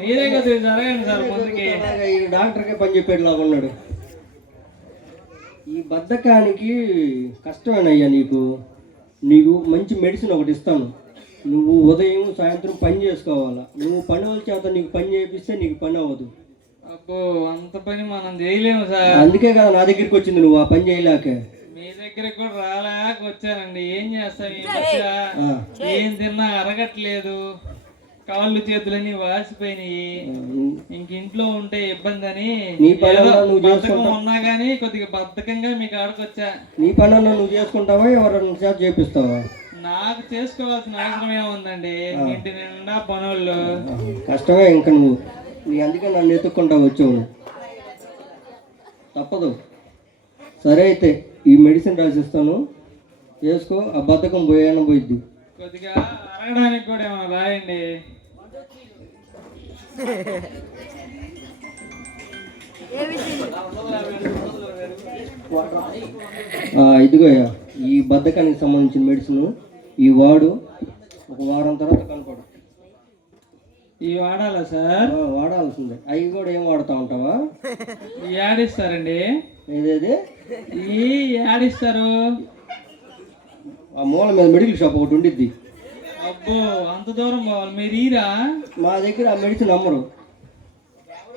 మీరే కదా జరగండి సార్ ముందుకి. ఈ డాక్టర్కే పని చెప్పేట్లాగా ఉన్నాడు. ఈ బద్ధకానికి కష్టమేనయ్యా నీకు. నీకు మంచి మెడిసిన్ ఒకటి ఇస్తాను. నువ్వు ఉదయం సాయంత్రం పని చేసుకోవాలా. నువ్వు పని వాళ్ళ చేత నీకు పని చేపిస్తే నీకు పని అవ్వదు. అబ్బో అంత పని మనం చేయలేము సార్. అందుకే కదా నా దగ్గరికి వచ్చింది నువ్వు ఆ పని చేయలేక. మీ దగ్గరికి కూడా రాలేక వచ్చానండి. ఏం చేస్తాం, ఈ మధ్య ఏం తిన్నా అరగట్లేదు, కాళ్ళు చేతులన్నీ వాసిపోయినాయి. ఇంక ఇంట్లో ఉంటే ఇబ్బంది అని బద్ధకం ఉన్నా గానీ కొద్దిగా బద్ధకంగా మీ కాడకు వచ్చా. నీ పని నువ్వు చేసుకుంటావా ఎవరైనా చేత చేపిస్తావా? నాకు చేసుకోవాల్సిన అవసరం ఏముందండి, ఇంటి నిండా పనులు. కష్టమే ఇంకా నువ్వు. అందుకే నన్ను ఎత్తుక్కుంటా వచ్చావు. తప్పదు. సరే అయితే ఈ మెడిసిన్ రాసిస్తాను, వేసుకో. ఆ బద్ధకం పోయాను పోయిద్ది. కొద్దిగా అరగడానికి కూడా ఏమైనా రాయండి. ఇదిగోయా ఈ బద్ధకానికి సంబంధించిన మెడిసిన్. ఈ వాడు ఒక వారం తర్వాత కనపడు. ఇవి వాడాలా సార్? వాడాల్సిందే. అవి కూడా ఏం వాడుతూ ఉంటావా? యాడిస్తారండి? ఏదేది ఈ యాడిస్తారు? ఆ మూల మీద మెడికల్ షాప్ ఒకటి ఉండిద్ది. అబ్బో అంత దూరం పోవాలి మీరు? ఈరా మా దగ్గర ఆ మెడిసిన్ అమ్మరు.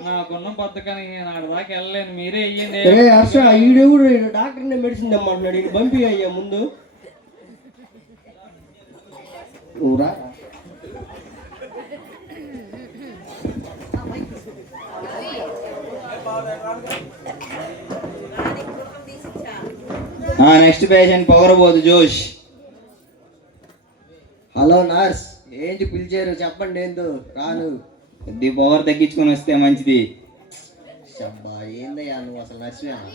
నాకున్న బద్దకానికి నేను ఆడ దాకా వెళ్ళలేను, మీరే ఇయ్యండి. హర్ష ఈడెవడు డాక్టర్నే మెడిసిన్ తెమ్మంటున్నాడు. ఈయన పంపి అయ్యా ముందు. ఊరా నెక్స్ట్ పేషెంట్ పొగరబోతు జోష్. హలో నర్స్, ఏంటి పిలిచారు? చెప్పండి. ఏందో రాను. కొద్ది పొగరు తగ్గించుకొని వస్తే మంచిది. అబ్బా ఏందయ్యా నువ్వు అసలు నర్సువేనా?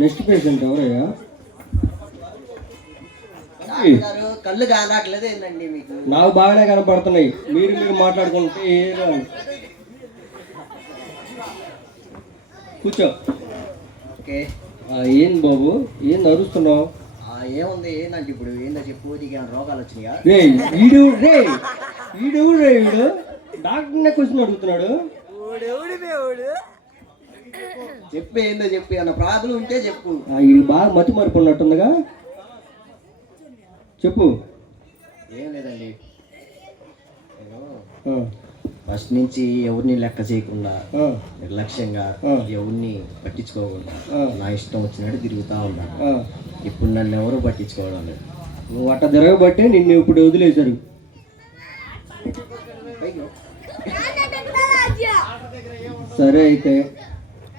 నెక్స్ట్ పేషెంట్ ఎవరయ్యా? గారు కళ్ళు కానట్లేదు ఏంటండి మీకు? నాకు బాగానే కనపడుతున్నాయి. మీరు మాట్లాడుకుంటే ఏదో అని. కూర్చో. ఓకే. ఏంది బాబు, ఏంది అరుస్తున్నావు? ఏముంది ఏంటంటే ఇప్పుడు ఏందో చెప్పు, నీకు ఏమైనా రోగాలు వచ్చినాయా? వీడు డాక్టర్నే క్వశ్చన్ అడుగుతున్నాడు. చెప్పు ఏందో చెప్పు, అన్న ప్రాబ్లం ఉంటే చెప్పు. ఇది బాగా మతి మరుపు ఉన్నట్టుందిగా, చెప్పు. ఏం లేదండి, ఫస్ట్ నుంచి ఎవరిని లెక్క చేయకుండా నిర్లక్ష్యంగా ఎవరిని పట్టించుకోకుండా నా ఇష్టం వచ్చినట్టు తిరుగుతా ఉన్నా. ఇప్పుడు నన్ను ఎవరు పట్టించుకోవడం లేదు. నువ్వు అట్ట తిరగబట్టే నిన్ను ఇప్పుడు వదిలేశారు. సరే అయితే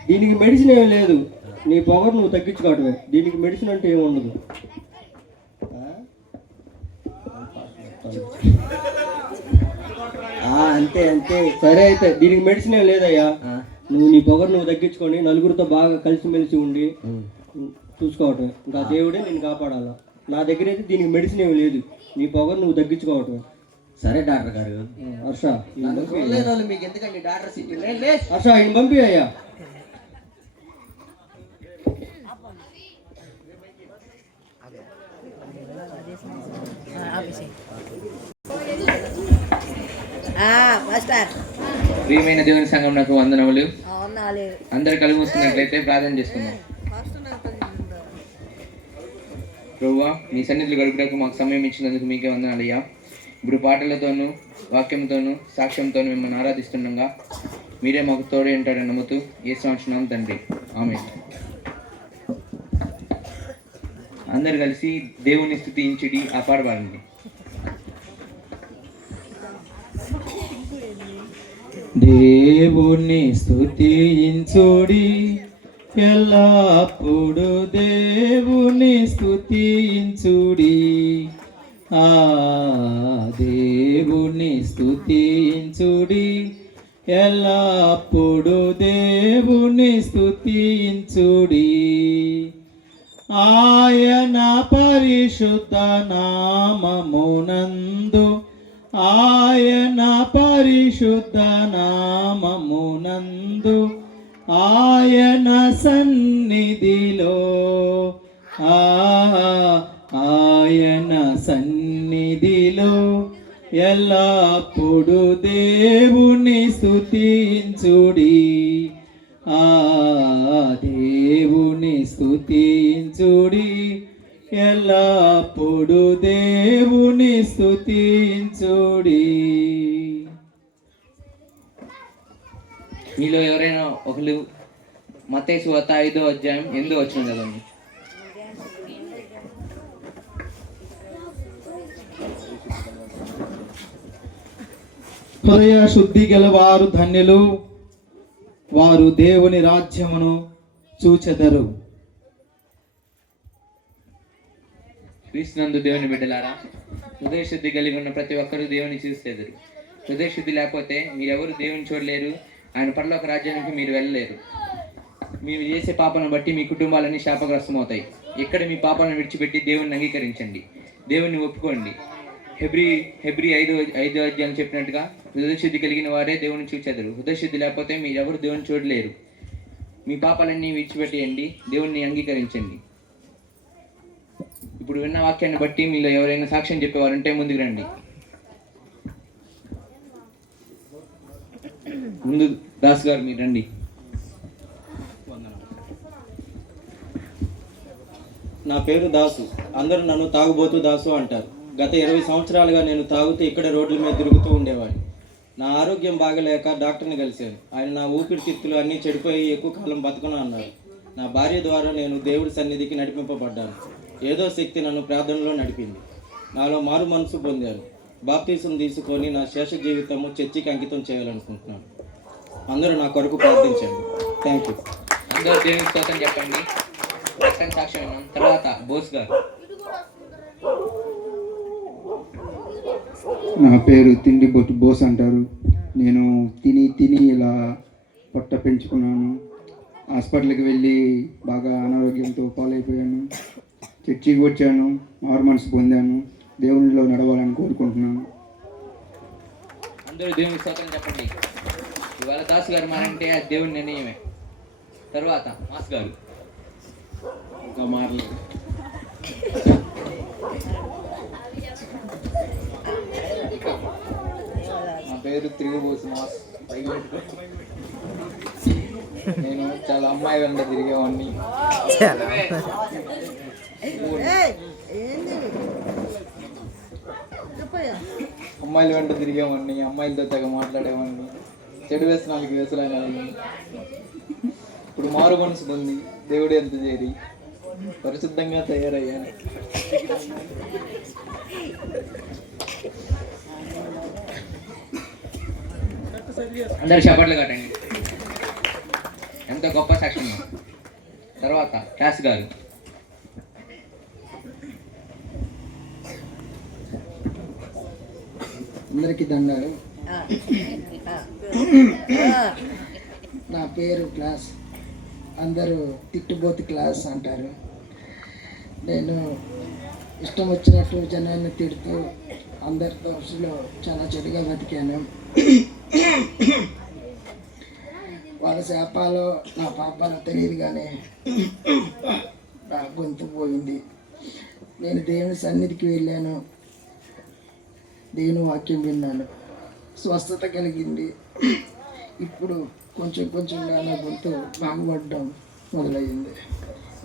దీనికి మెడిసిన్ ఏం లేదు, నీ పవర్ నువ్వు తగ్గించుకోవటమే. దీనికి మెడిసిన్ అంటే ఏముండదు. అంతే అంతే. సరే అయితే దీనికి మెడిసిన్ ఏం లేదయ్యా. నువ్వు నీ పొగరు నువ్వు తగ్గించుకొని నలుగురితో బాగా కలిసిమెలిసి ఉండి చూసుకోవటమే. ఇంకా దేవుడే నిన్ను కాపాడాలా. నా దగ్గర అయితే దీనికి మెడిసిన్ ఏమి లేదు, నీ పొగరు నువ్వు తగ్గించుకోవటమే. సరే డాక్టర్ గారు. హర్ష మీకు ఎందుకండి డాక్టర్ సీట్? హర్ష ఈయన పంపి అయ్యా. ప్రియమైన దేవుని సంఘం నాకు వందనములు. అందరు కళ్ళు మూసుకున్నట్లయితే ప్రార్థన చేసుకుందాం. ప్రభువా, మీ సన్నిధిలో గడుపుటకు మాకు సమయం ఇచ్చినందుకు మీకే వందనాలయ్యా. ఇప్పుడు పాటలతోనూ వాక్యంతోనూ సాక్ష్యంతోనూ మిమ్మల్ని ఆరాధిస్తుండగా మీరే మాకు తోడే ఉంటారని నమ్ముతూ యేసు నామమున తండ్రి, ఆమేన్. అందరు కలిసి దేవుని స్తుతించుడి ఆ పాట పాడండి. దేవుని స్తుతించుడి ఎల్లప్పుడు, దేవుని స్తుతించుడి. దేవుని స్తుతించుడి ఎల్లప్పుడు, దేవుని స్తుతించుడి. ఆయన పరిశుద్ధ నామమునందు, ఆయన పరిశుద్ధ నామమునందు, ఆయన సన్నిధిలో, ఆయన సన్నిధిలో ఎల్లప్పుడు దేవుని స్తుతించుడి. దేవుని స్తుతించుడి ఎల్లప్పుడు, దేవుని స్తుతించుడి. మీలో ఎవరైనా ఒకరు మత్తయి సువార్త 5వ అధ్యాయం 8వ వచనం కదండి. హృదయ శుద్ధి గల వారు ధన్యులు, వారు దేవుని రాజ్యమును చూచెదరు. క్రీస్తునందు దేవుని బిడ్డలారా, హృదయ శుద్ధి కలిగి ఉన్న ప్రతి ఒక్కరూ దేవుని చూసేదరు. హృదయ శుద్ధి లేకపోతే మీరెవరు దేవుని చూడలేరు, ఆయన పరలోక రాజ్యానికి మీరు వెళ్ళలేరు. మీరు చేసే పాపాలను బట్టి మీ కుటుంబాలన్నీ శాపగ్రస్తమవుతాయి. ఎక్కడ మీ పాపాలను విడిచిపెట్టి దేవుని అంగీకరించండి, దేవుని ఒప్పుకోండి. హెబ్రీ 5వ అధ్యాయం చెప్పినట్టుగా హృదయ శుద్ధి కలిగిన వారే దేవుని చూచెదరు. హృదయ శుద్ధి లేకపోతే మీరెవరు దేవుని చూడలేరు. మీ పాపాలన్నీ విడిచిపెట్టేయండి, దేవుణ్ణి అంగీకరించండి. ఇప్పుడు విన్న వాక్యాన్ని బట్టి మీలో ఎవరైనా సాక్ష్యం చెప్పేవారంటే ముందుకు రండి. ముందు దాస్ గారు మీరు రండి. నా పేరు దాసు, అందరూ నన్ను తాగుబోతూ దాసు అంటారు. గత 20 సంవత్సరాలుగా నేను తాగుతూ ఇక్కడ రోడ్ల మీద తిరుగుతూ ఉండేవాడిని. నా ఆరోగ్యం బాగలేక డాక్టర్ని కలిశాను. ఆయన నా ఊపిరితిత్తులు అన్నీ చెడిపోయి ఎక్కువ కాలం బతకను అన్నారు. నా భార్య ద్వారా నేను దేవుడి సన్నిధికి నడిపింపబడ్డాను. ఏదో శక్తి నన్ను ప్రార్థనలో నడిపింది. నాలో మారు మనసు పొందాను. బాప్తీసం తీసుకొని నా శేష జీవితము చర్చికి అంకితం చేయాలనుకుంటున్నాను. అందరూ నా కొరకు ప్రార్థించండి. Thank you. అందరూ దేవుని స్తోత్రం చెప్పండి. సాక్ష్యం విన్నాం. తర్వాత బోస్ గారు. నా పేరు తిండి బొట్టు బోస్ అంటారు. నేను తిని ఇలా పొట్ట పెంచుకున్నాను. హాస్పిటల్కి వెళ్ళి బాగా అనారోగ్యంతో పాలైపోయాను. చర్చికి వచ్చాను, మారు మనసు పొందాను, దేవునిలో నడవాలని కోరుకుంటున్నాను. అందరూ దేవుని స్తోత్రం చెప్పండి. ఇవాళ దాసు గారు మారంటే అది దేవుని నిర్ణయమే. తర్వాత మాస్ గారు ఇంకా మారలేదు. నా పేరు తిరిగిపోసు మాస్. పైకి పెట్టుకో. నేను చాలా అమ్మాయి వెంట తిరిగేవాడిని. అమ్మాయిల వెంట తిరిగేవాడిని, అమ్మాయిలతో తెగ మాట్లాడేవాడిని, చెడు వ్యసనాలకి వ్యసనాలని. ఇప్పుడు మారు మనసు పొంది దేవుడు ఎంత చేరి పరిశుద్ధంగా తయారయ్యాను. అందరు చప్పట్లు కట్టండి. ఎంత గొప్ప సెక్షన్. తర్వాత క్లాస్ గారు. అందరికీ దండాలు. నా పేరు క్లాస్, అందరూ తిట్టుబోతు క్లాస్ అంటారు. నేను ఇష్టం వచ్చినట్టు జనాన్ని తిడుతూ అందరి దోషులో చాలా చెడుగా బతికాను. వాళ్ళ శాపాలో నా పాపాలో తెలియదు, కానీ నా గొంతు పోయింది. నేను దేవుని సన్నిధికి వెళ్ళాను, దేవుని వాక్యం విన్నాను, స్వస్థత కలిగింది. ఇప్పుడు కొంచెం కొంచెంగా నా గొంతు బాగుపడడం మొదలయ్యింది.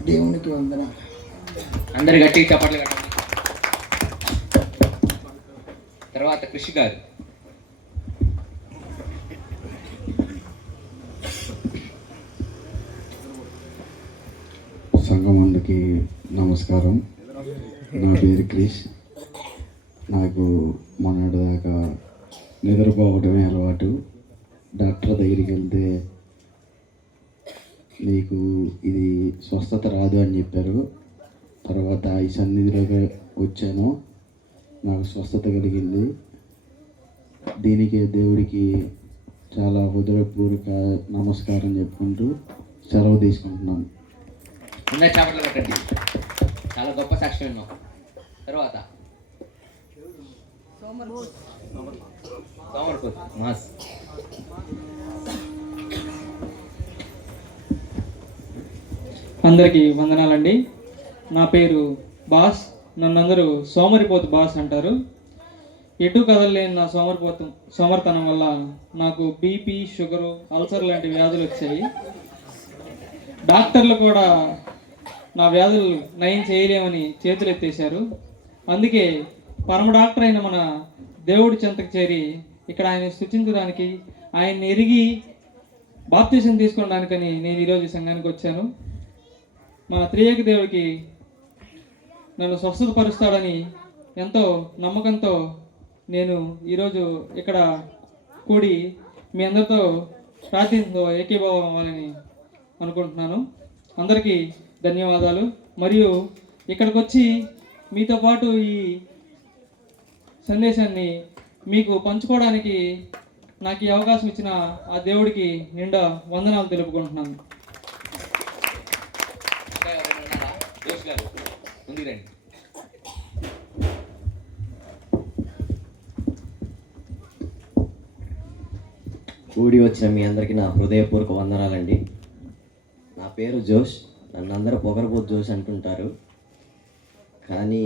దేవునికి వందనాలు. అందరు గట్టి చప్పట్లు కట్టండి. తర్వాత కృషి గారు. సంఘమందుకి నమస్కారం. నా పేరు క్రిష్. నాకు మొన్నటి దాకా నిద్రపోవడమే అలవాటు. డాక్టర్ దగ్గరికి వెళ్తే నీకు ఇది స్వస్థత రాదు అని చెప్పారు. తర్వాత ఈ సన్నిధిలోకి వచ్చాను, నాకు స్వస్థత కలిగింది. దీనికే దేవుడికి చాలా హృదయపూర్వక నమస్కారం చెప్పుకుంటూ సెలవు తీసుకుంటున్నాను. అందరు చప్పట్లు కట్టండి. చాలా గొప్ప సాక్ష్యం ఉన్నాం. తర్వాత సోమర్పూర్ మాస్. అందరికీ వందనాలండి. నా పేరు బాస్. నన్ను అందరూ సోమరిపోతు బాస్ అంటారు. ఎటు కదలలేని నా సోమర్తనం వల్ల నాకు బీపీ, షుగరు, అల్సర్ లాంటి వ్యాధులు వచ్చాయి. డాక్టర్లు కూడా నా వ్యాధులు నయం చేయలేమని చేతులు ఎత్తేశారు. అందుకే పరమ డాక్టర్ అయిన మన దేవుడి చెంతకు చేరి ఇక్కడ ఆయన స్తుతించడానికి, ఆయన్ని ఎరిగి బాప్తిజం తీసుకోవడానికని నేను ఈరోజు ఈ సంఘానికి వచ్చాను. మన త్రియేక దేవుడికి నన్ను స్వస్థతపరుస్తాడని ఎంతో నమ్మకంతో నేను ఈరోజు ఇక్కడ కూడి మీ అందరితో ప్రార్థనతో ఏకీభావం అవ్వాలని అనుకుంటున్నాను. అందరికీ ధన్యవాదాలు. మరియు ఇక్కడికి వచ్చి మీతో పాటు ఈ సందేశాన్ని మీకు పంచుకోవడానికి నాకు ఈ అవకాశం ఇచ్చిన ఆ దేవుడికి నిండా వందనాలు తెలుపుకుంటున్నాను. కూడి వచ్చిన మీ అందరికీ నా హృదయపూర్వక వందనాలండి. నా పేరు జోష్. నన్ను అందరూ పొగరబోతు జోష్ అంటుంటారు, కానీ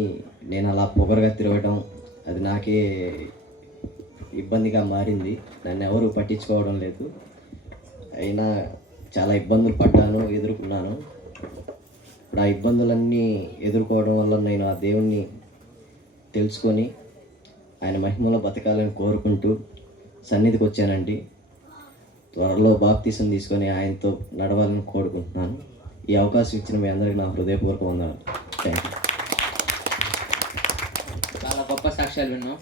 నేను అలా పొగరగా తిరగడం అది నాకే ఇబ్బందిగా మారింది. నన్ను ఎవరు పట్టించుకోవడం లేదు. అయినా చాలా ఇబ్బందులు పడ్డాను, ఎదుర్కొన్నాను. ఇప్పుడు ఆ ఇబ్బందులన్నీ ఎదుర్కోవడం వల్ల నేను ఆ దేవుణ్ణి తెలుసుకొని ఆయన మహిమలో బతకాలని కోరుకుంటూ సన్నిధికి వచ్చానండి. త్వరలో బాప్తీసం తీసుకొని ఆయనతో నడవాలని కోరుకుంటున్నాను. ఈ అవకాశం ఇచ్చిన మీ అందరికీ నా హృదయపూర్వక వందనాలు. Thank you. చాలా గొప్ప సాక్ష్యాలు విన్నాం.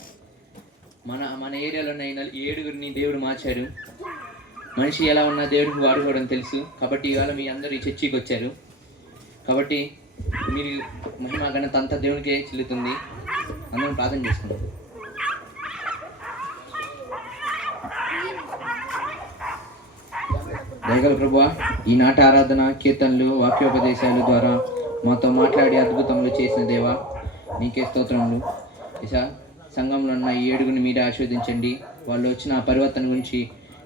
మన ఏరియాలో ఉన్న 7గురిని దేవుడు మార్చారు. మనిషి ఎలా ఉన్నా దేవుడికి వాడుకోవడం తెలుసు. కాబట్టి ఇవాళ మీ అందరూ ఈ చర్చికి వచ్చారు. కాబట్టి మీరు మహిమ ఘనత అంతా దేవునికే చెల్లుతుంది. అందరం ప్రార్థన చేసుకుందాం. దయగల ప్రభువా, ఈనాటి ఆరాధన, కీర్తనలు, వాక్యోపదేశాల ద్వారా మాతో మాట్లాడి అద్భుతములు చేసిన దేవా నీకే స్తోత్రములు. ఇసా సంఘంలో ఉన్న ఈ 7 మీరే ఆశీర్వదించండి. వాళ్ళు వచ్చిన పరివర్తన గురించి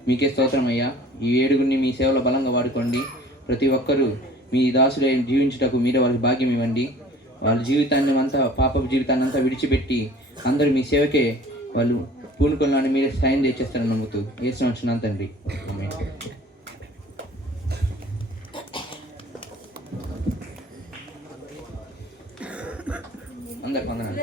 మీకే స్తోత్రం అయ్యా. ఈ 7 మీ సేవలో బలంగా వాడుకోండి. ప్రతి ఒక్కరూ మీ దాసులే జీవించుటకు మీరే వాళ్ళకి భాగ్యం ఇవ్వండి. వాళ్ళ జీవితాన్ని అంతా పాపపు జీవితాన్ని అంతా విడిచిపెట్టి అందరూ మీ సేవకే వాళ్ళు పూనుకొనాలని మీరే సాయం తెచ్చేస్తారని నమ్ముతూ యేసు నామమున తండ్రి, ఆమేన్. అందరికి వందనాలు.